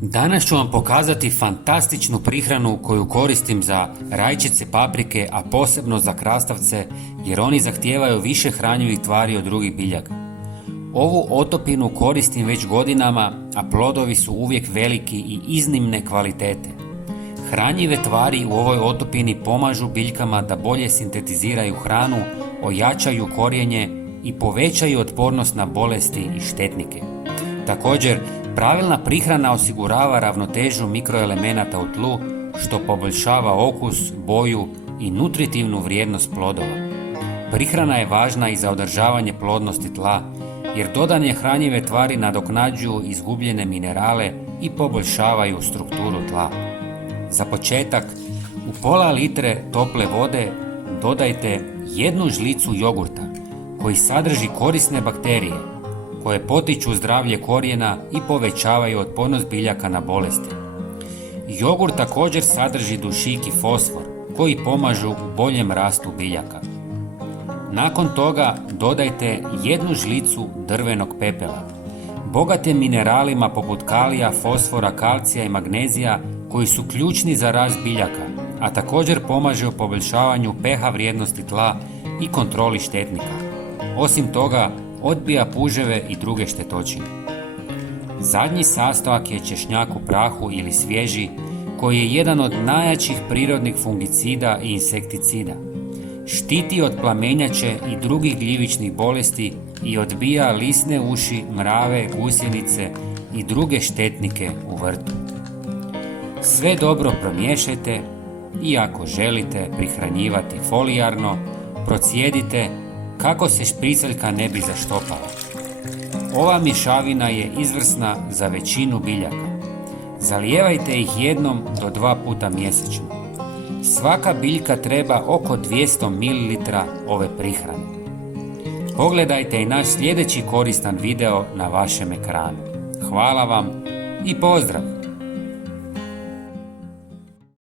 Danas ću vam pokazati fantastičnu prihranu koju koristim za rajčice, paprike, a posebno za krastavce jer oni zahtijevaju više hranjivih tvari od drugih biljaka. Ovu otopinu koristim već godinama, a plodovi su uvijek veliki i iznimne kvalitete. Hranjive tvari u ovoj otopini pomažu biljkama da bolje sintetiziraju hranu, ojačaju korijenje i povećaju otpornost na bolesti i štetnike. Također, pravilna prihrana osigurava ravnotežu mikroelemenata u tlu, što poboljšava okus, boju i nutritivnu vrijednost plodova. Prihrana je važna i za održavanje plodnosti tla, jer dodane hranjive tvari nadoknađuju izgubljene minerale i poboljšavaju strukturu tla. Za početak, u pola litre tople vode dodajte 1 žlicu jogurta koji sadrži korisne bakterije koje potiču zdravlje korijena i povećavaju otpornost biljaka na bolesti. Jogurt također sadrži dušik i fosfor koji pomažu u boljem rastu biljaka. Nakon toga dodajte 1 žlicu drvenog pepela, bogate mineralima poput kalija, fosfora, kalcija i magnezija koji su ključni za rast biljaka, a također pomaže u poboljšavanju pH vrijednosti tla i kontroli štetnika. Osim toga, odbija puževe i druge štetočine. Zadnji sastojak je češnjak u prahu ili svježi, koji je jedan od najjačih prirodnih fungicida i insekticida. Štiti od plamenjače i drugih gljivičnih bolesti i odbija lisne uši, mrave, gusjenice i druge štetnike u vrtu. Sve dobro promiješajte i ako želite prihranjivati folijarno, procijedite kako se špriceljka ne bi zaštopala. Ova mješavina je izvrsna za većinu biljaka. Zalijevajte ih 1 do 2 puta mjesečno. Svaka biljka treba oko 200 ml ove prihrane. Pogledajte i naš sljedeći koristan video na vašem ekranu. Hvala vam i pozdrav!